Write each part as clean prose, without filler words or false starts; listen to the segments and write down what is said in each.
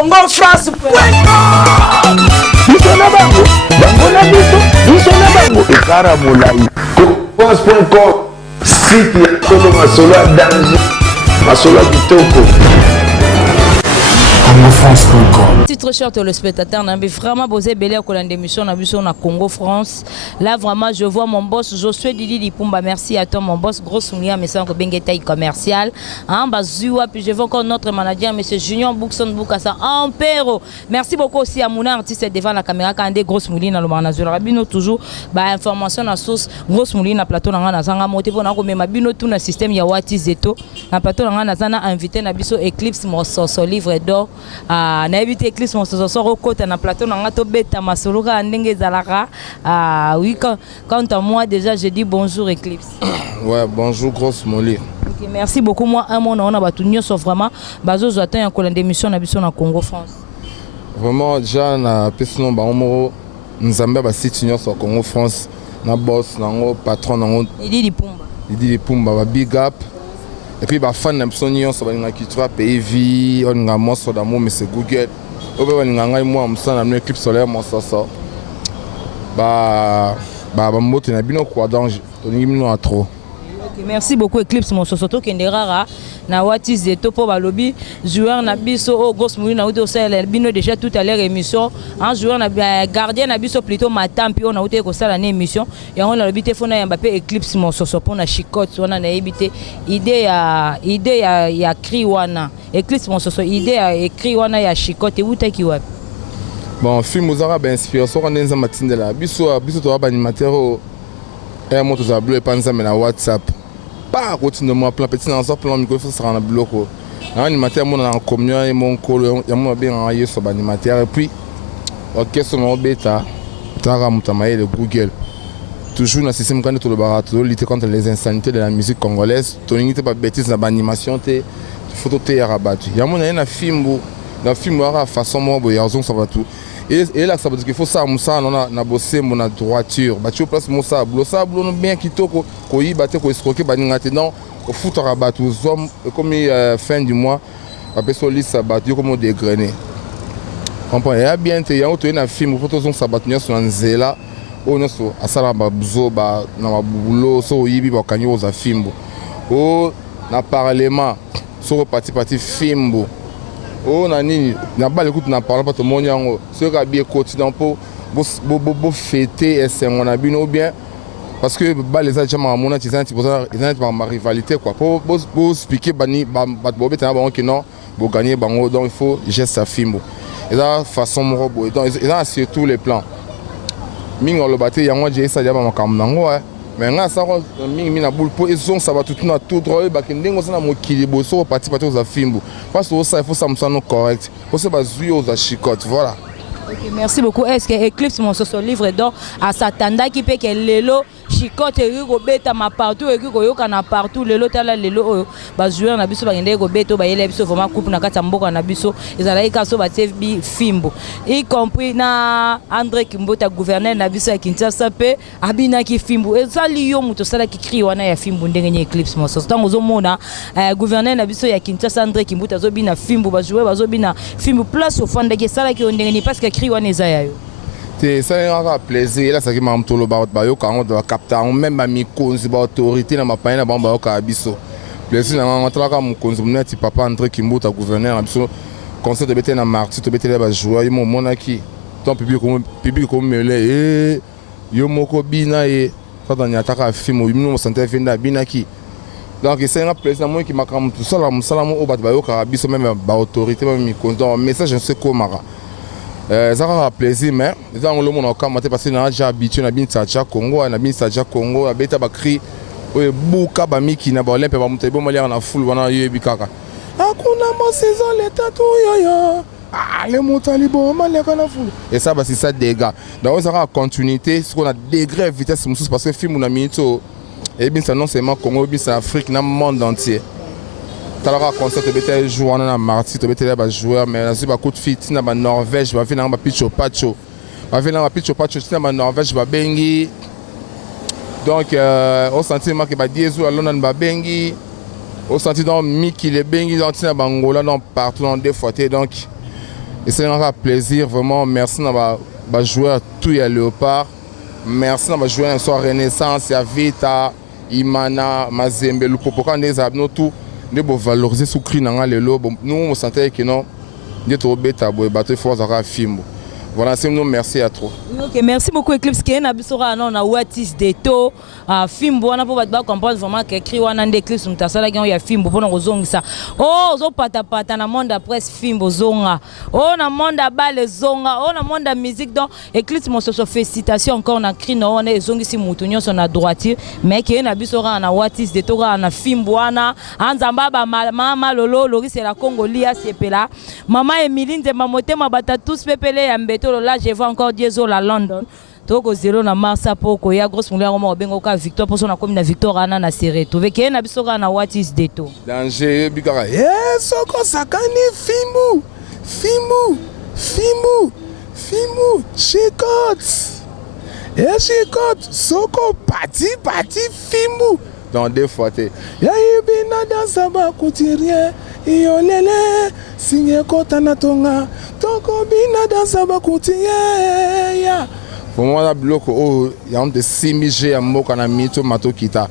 Congo France. France.com site ya solo masolo ya danger masolo ya kitoko CongoFrance.com. Titre cher téléspectateur, n'a vraiment posé belé à la démission na Congo France. Là vraiment je vois mon boss Josué Didi Dipumba. Merci à toi mon boss. Gros soulier message que bengetaille commercial. En bazua puis je vois encore notre manager monsieur Junior Boukson Boukassa Ampero. Merci beaucoup aussi à mon artiste devant la caméra quand des grosses moulines dans le manazula. Rabino toujours ba information na source grosse mouline na plateau na zanga moté pour na ko mema bino tout na système ya Wati Zeto. Na plateau na zana invité na biso Eclipse Mososo livre d'or. Na évité Eclipse Mososo côté na plateau na to beta masoloka ndenge zalaka. Oui quand à moi déjà je dis bonjour Eclipse. Ouais, bonjour grosse molly. Okay, merci beaucoup moi un mot on a batu nyonso vraiment bazo zo atteint ko la démission na biso na Congo France. Vraiment déjà na personne ba omoro nzambe ba site nyonso Congo France na boss nango patron nango Didi Dipumba ba big up. Et puis ba fan na personne nyonso ba ngaki 3 pays vie on nga moso d'amour mais c'est Google. Obe ba nganga moi msana na Eclipse solaire Mososo. Ba moto na bino kwa danger to ngi mino a trop. Merci beaucoup Eclipse Mososo to kenderara na Wati Zeto po balobi joueur na biso o gos mouli na uto sala bino déjà tout à l'heure émission un joueur na gardien na biso plutôt matin puis on a uto ko sala na émission et on a lobi te fona Mbappé Eclipse Mososo po na chicote on a na ebité idée ya cri wana Eclipse Mososo idée ya écrit wana ya chicote utaki wapi. Bon film ozara ba inspiration quand nza matindela biso to ba animateur et moto za bleu panza mais na WhatsApp. Pas continuer moi plan petit dans plan micro faut se rendre bloco. Animateur mon en communion et mon colo ya moi bien envoyer sur animateur et puis OK sur mon bêta tara mutamaye le Google. Toujours dans système quand tout le barato lutter contre les insanités de la musique congolaise. To n'était pas bêtise dans animation te photo te ya rabattu. Ya mon na film à façon moi boyarson ça va tout. Et là ça veut dire qu'il faut ça musa na bosser mon droiture ba tu place mon sable bien kitoko ko yi baté ko escroquer ba ngate non au foot rabat aux hommes comme fin du mois après soli ça battu comme dégrainer comprends et bien te ya auto na film photo son sabatnya sur nzela on so asala ba bzo ba na bulo so yibi ba kanyo za filmbo o na parlement so parti filmbo. Oh nani na pas l'écoute na parle pas tout monde yango ce qui a bien quotidien pour fêter et c'est on a bien bien parce que bah les agents à mon ils ont ma rivalité quoi pour expliquer bani ba bobé tana ba que non pour gagner bango donc il faut geste à film et là façon mon robot donc ils ont sur tous les plans mingo le baté yango j'ai ça déjà ma kam nango mais nga ça mingi na boule pour ils ont ça va tout na tout droit ba kindengo ça na mokili boso parti aux film parce que ça il faut ça me semble correct pour ça bazui aux chicote voilà. Okay, merci beaucoup. Est-ce que Eclipse Mososo livre d'or à Satanda qui peut que lelo chicote rigo beta ma partout rigo yoka na partout lelo tala lelo ba joueur na biso ba ngende go beto ba yele biso vraiment coupe na kata mboka na biso ezala ka so ba TV fimbo y compris na André Kimbota gouverneur na biso ya Kinshasa pe abina ki fimbo ezali yo muto sala ki cri wana ya fimbo ndenge ni Eclipse Mososo tango zo mona gouverneur na biso ya Kinshasa André Kimbota zo bina fimbo ba joueur ba zo bina fimbo place au fond de sala ki ndenge ni parce que c'est un plaisir là ça qui m'a mtolo ba yo quand on capter même ma mikonzi ba autorité na mapanya na bamba ka biso plaisir na ngata ka mukonzi mneti papa André Kimbota gouverneur na biso conseil de bete na marti to bete ba joueur yo mona ki ton public comme melé yo moko bina e ça na ataka film yo no santé fenda bina ki donc c'est un plaisir moi qui m'a comme tout ça la musalamu o ba yo ka biso même ba autorité même mikonzi message je sais comment ça a plaisir mais ça on le monde encore parce que j'ai habitué na bin Sacha Congo na bin Sacha Congo na beta ba cri o buka ba miki na ba olempe ba mutebo mali na full wana yebi kaka akuna mo saison l'état tout yo les motalibo mali na full et ça bah c'est ça dégâts donc ça a continuité ce qu'on a degré vitesse parce que film na minito et bien ça non seulement Congo bien c'est Afrique na monde entier. Talara concert bete jouer na marti to bete ba joueur mais na ba coup de fit na ba Norvège ba vina ba picho pacho na Norvège ba bengi donc au sentiment que ba diesou alona ba bengi au sentiment donc Miki le bengi dans na Angola donc partout dans des fois donc Et c'est un plaisir, vraiment. Merci à jouer à tout à Léopard. Merci à jouer à la Renaissance, à Vita, Imana, Mazembe, Lupopoka, des abnos, tout. Nous devons valoriser ce cri dans les lots. Nous, on sentait que non, nous devons bêta, bateau force à film. Voilà, c'est nous, merci à toi. Ok, merci beaucoup Eclipse qui est na bisora non na Watis Deto film bona pour ba comprendre vraiment que écrit wana Eclipse mutasala qui ya film pour na kozongisa oh zo pata pata na monde presse film bozonga oh na monde bale zonga oh na monde musique donc Eclipse mon so félicitations encore na cri na on ezongisi mutu nyonso na droitier mais qui est na bisora na Watis Deto na film bona anzamba ba mama lolo Loris et la Congolia sepela maman Emiline de mamotema bata tous pepele ya là je vois encore Diesel à London. Toko zéro na Marsa poko ya grosse mulher ngoma bengo ka Victor pour son comme na Victor ana na serré. To veke na bisoka na Watis Deto. Danger bikara. Soko sakani fimu. Chicot. Chicot soko parti fimu. Dans des fois ya ibina dans saba coutirien. Yolele singe kota na tonga toko bina dans saba coutirien ya. Pour moi la bloco oh il y a un de 6000 à moka na mito mato kita.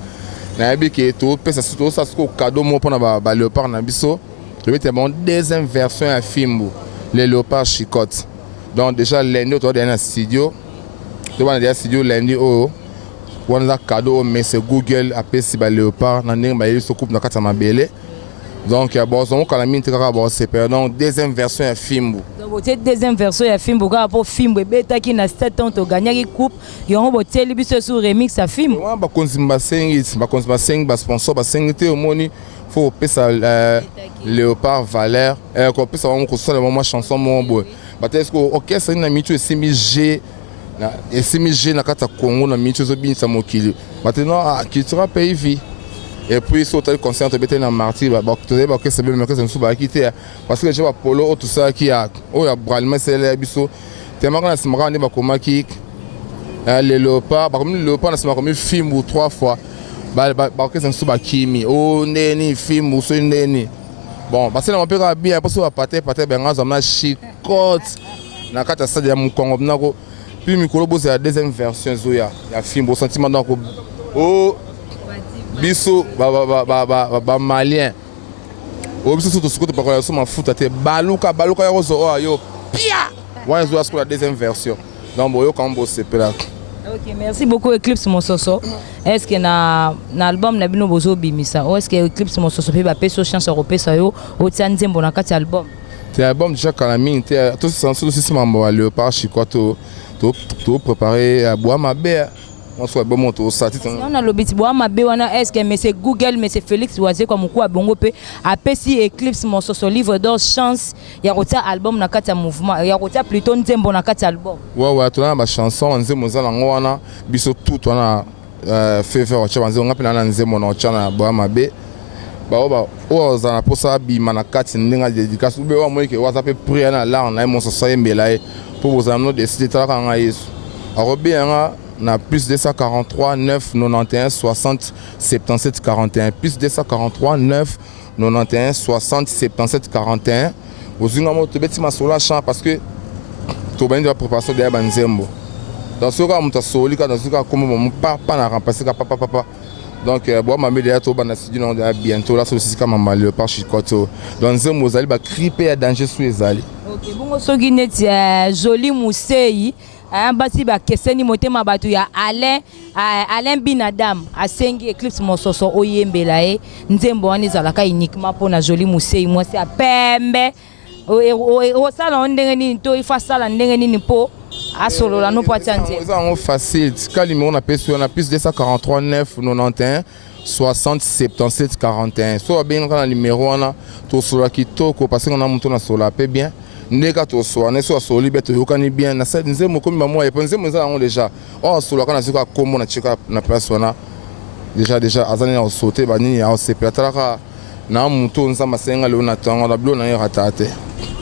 Na bi ke to pesa tout ça ko cadeau mo pour na ba léopard na biso. Je vais te bon deuxième version à film les léopards chicote. Donc déjà lundi au dans studio. Tu vas dans studio lundi oh on a cadeau mais c'est Google appelle si ba léopard na ndenge ba il se coupe na kata mabele. Donc bon on quand la mine tra bon c'est pardon deuxième version à film. Donc cette deuxième version ya film pour film beta qui na 7 ans to gagner qui coupe yon bo teli biso sur remix à film. Moi ba konzimba 5 ba sponsor ba 5 te au moni faut pesa léopard Valère ko pesa on ko so le moment chanson mon boy. Ba est-ce que OK ça na mitu 6000G na 6000G na kata Congo na mitu zo binisa mokili. Maintenant qui sera pays vie. Et puis sur le concert de na martyr bah tu sais que c'est bien que c'est sous quitter parce que j'ai pas polo tout ça qui a oh ya bralma c'est les biso tellement qu'on a se marrer ba koma ki les léopards comme le léopard na se marrer film ou 3 fois bah que c'est sous ba kimi oh neni film ou so neni bon parce que on peut bien parce que paté benga zamna chicote na kata ça de mon Congo nako puis mikolo bo c'est la deuxième version zoya ya film au sentiment donc oh biso ba malien o biso surtout ce que tu parles sur ma foot te baluka ya rozo yo pia ouais zo asko la deuxième version donc boyo quand bo c'est pela. OK, merci beaucoup Eclipse Mososo. Est-ce que na album na bino bozo bimisa ou est-ce que Eclipse Mososo pe ba peso chance européen yo o tianzembo na kati album. C'est album déjà quand la mine tout c'est aussi mambo à léopard chikoto to préparer à bois ma belle. On soit bon moto ça titre on a lobiti boa mabe wana est-ce que monsieur Google monsieur Félix Oazé comme ko bongo pe apesi Eclipse Mososo livre d'or chance ya rota album na kati ya mouvement ya rota plutôt nzembo na kati album ouais tu as ma chanson nzembo za lango wana biso tout wana faveur cha wanze ngapi na nzembo na cha na boa mabe ba o za na posa bi manakati ndinga dédicace ube wa moike wa tape prier na la na Mososo yembela pour vous amener décider ta kanga yesu arobi nga na plus 243 9 91 60 77 41 plus 243 9 91 60 77 41 ozinga mo to beti masola chant parce que to bandi la préparation de banzembo dans ce cas muta soli ka dans ce cas comme mon papa na remplacer ka papa donc bon ma média to bana studio on bientôt là aussi comme malheur par chikoto dans nzembo zali ba criper à danger sous ezali. OK bongo soki neti joli musei basi ba keseni motema batu ya Alain Binadam asengi Eclipse Mososo oyembela nzembo wana ezalaka uniquement pour na joli musei moi c'est pembe o sala ndenge nini to ifa sala ndenge nini po asolola no pati nzembo c'est facile kalimi on appelle sur on a plus 243 9 91 60 77 41 so bien dans le numéro wana to solo kitoko parce qu'on a monté na solo pe bien ndeka to so na so solo beto yokani bien na sa nzembo komi mamoa et nzembo za on déjà on solo kana zika komo na chika na place wana déjà azani na sauter ba nini ya se petraka na muto nzamba senga le na tango na blo na ratate.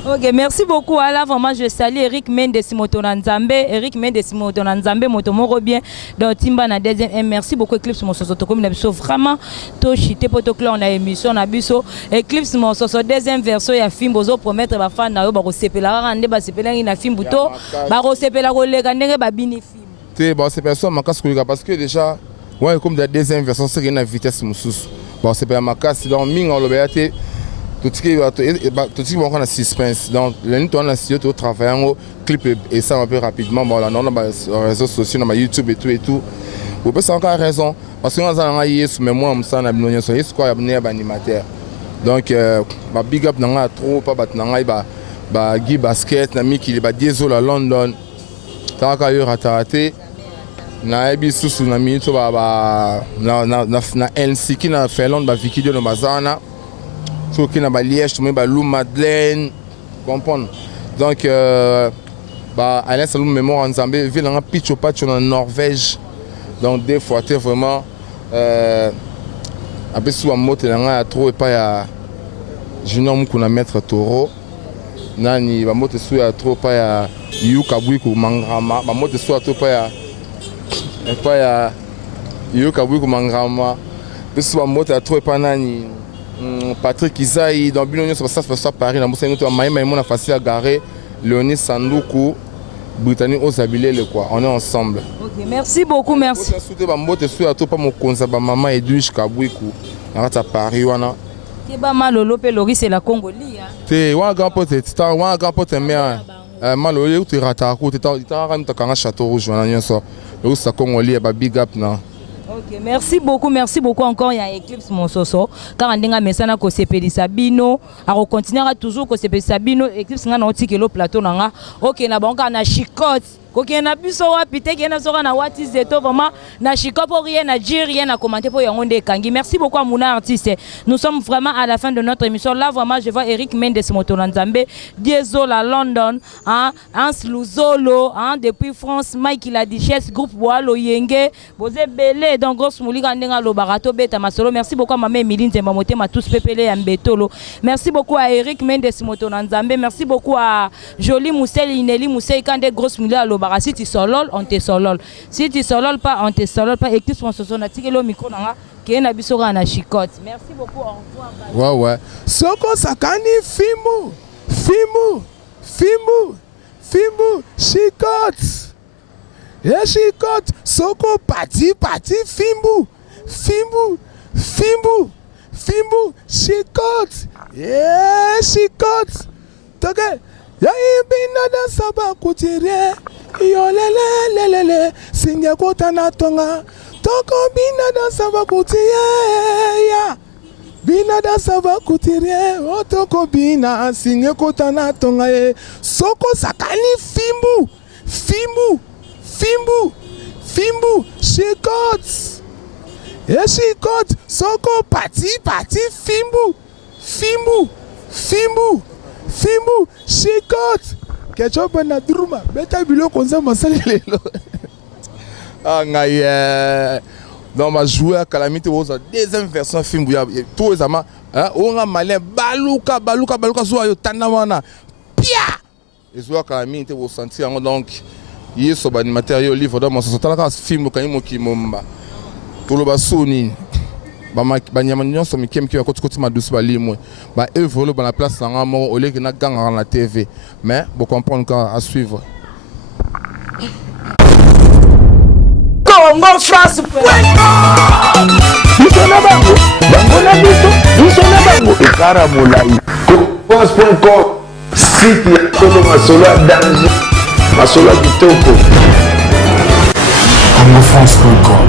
Ok, merci beaucoup. Alors, vraiment, je salue Eric Mendes Motonanzambe. Eric Mendes Motonanzambe, Motomoro bien. Dans Timba, na deuxième. Et merci beaucoup, Eclipse Monsoso. Comme nous vraiment, Toshite Potocla, on a émission, on a biso. Eclipse Monsoso, deuxième version, il y a film, bozo promettre, ba fan, na yo, ba sepela, rande, ba sepela, il y a film, buto, ba sepela, rolega, nenge, ba bini film. Tu bon, c'est personne, ma casse, parce que déjà, ouais, comme la deuxième version, c'est une vitesse, moussous. Bon, c'est pas ma casse, donc, ming, on le béaté. Tout ce qui est en suspense. Donc, l'année où on a essayé de travailler en clip et ça un peu rapidement. Bon, là, on a les réseaux sociaux, on a YouTube et tout et tout. Vous pouvez encore raison. Parce que nous avons eu ce mémoire, nous avons eu ce quoi, nous avons animateur. Donc, big up, nous avons trop, pas de Guy Basket, nous avons qui est désolé à London. Nous avons eu raté. Nous avons eu sous la minute, nous avons NC qui a fait London, Vicky de Mazana. Qui na Liège, tout le monde Lou Madeleine, comprendre. Donc, Alain Salou mémoire en Zambie, ville en pitch au patch en Norvège. Donc des fois, tu vraiment après sous un mot, tu as trop et pas ya Junior Mukuna maître Toro. Nani ba mot sous ya trop pas ya Yuka Bwiku Mangrama, ba mot sous ya trop pas ya Yuka Bwiku Mangrama. Sous un mot trop et pas nani Patrick Isaï, dans Bilonio, ça se passe à Paris, dans le Maïma, on a facile à garer. Léonis Sandoukou, Britannique, aux habilés, quoi. On est ensemble. Ok, merci beaucoup, merci. Je suis à tout pas mon conseil, maman Edwige Kabouikou. On est à Paris, on a. Keba Malolo, Pelori, c'est la Congolie. Tu es un grand pote, tu es un grand pote, mais Malolo, tu es rattaché, tu es un château rouge, on a ça. Le Russe, c'est Congolais, big up, non. Ok, merci beaucoup encore. Il y a Eclipse Monsoso. Car on a messana ko sepeli Sabino, a continuera toujours ko sepeli Sabino. Eclipse nga na otiki lo plateau nga. Ok, na banka na chicote. Ok, na biso wapi te na sora na what is it vraiment na chicote pour rien à dire, rien à commenter pour yonde kangi. Merci beaucoup à mon artiste. Nous sommes vraiment à la fin de notre émission. Là vraiment je vois Eric Mendes Motonanzambe, Diesel à London, hein, Hans Luzolo, hein, depuis France, Mike la Duchesse, groupe Boalo Yenge, Bozé Belé, donc grosse moulika ndenga lo barato beta masolo. Merci beaucoup à maman Emiline Zembamote, ma tous pepele ambetolo. Merci beaucoup à Eric Mendes Motonanzambe, merci beaucoup à Jolie Moussel, Ineli Moussel, quand des grosses moulika lo barato. Si tu solol, on te solol. Si tu solol pas, on te solol pas. Et que tu sois na tiki lo micro nanga qui est na bisora na chicote. Merci beaucoup. Au revoir. Ouais ouais. Soko sakani fimu, chicote. Et chicote, soko pati fimbu, chicote. Yeah, chicote. Toge. Ya ibina da saba kutire. Yo lele singa kota na tonga toko bina da saba kutiye ya bina da saba kutire otoko bina singa kota na tonga e soko sakani fimbu chicote e chicote soko pati fimbu chicote Ketchup na druma, beta bilo konza masali lelo. Ah ngaye. Dans ma joueur calamité aux deuxième version film buya tout ezama hein on a malin baluka zo yo tanawana. Pia. Les joueurs calamité au sentir donc il so ba animateur yo livre dans mon sotala film kanimo kimomba. Tout le basoni. Banyama nyonso mikem ki akoti ma douce balimwe ba évoluer dans la place na mort au lieu que na gang dans la TV mais vous comprendre à suivre Congo France Bisona bango bangona biso bisona bango ekara molai France.com site ya Tolo Masolo danger Masolo kitoko CongoFrance.com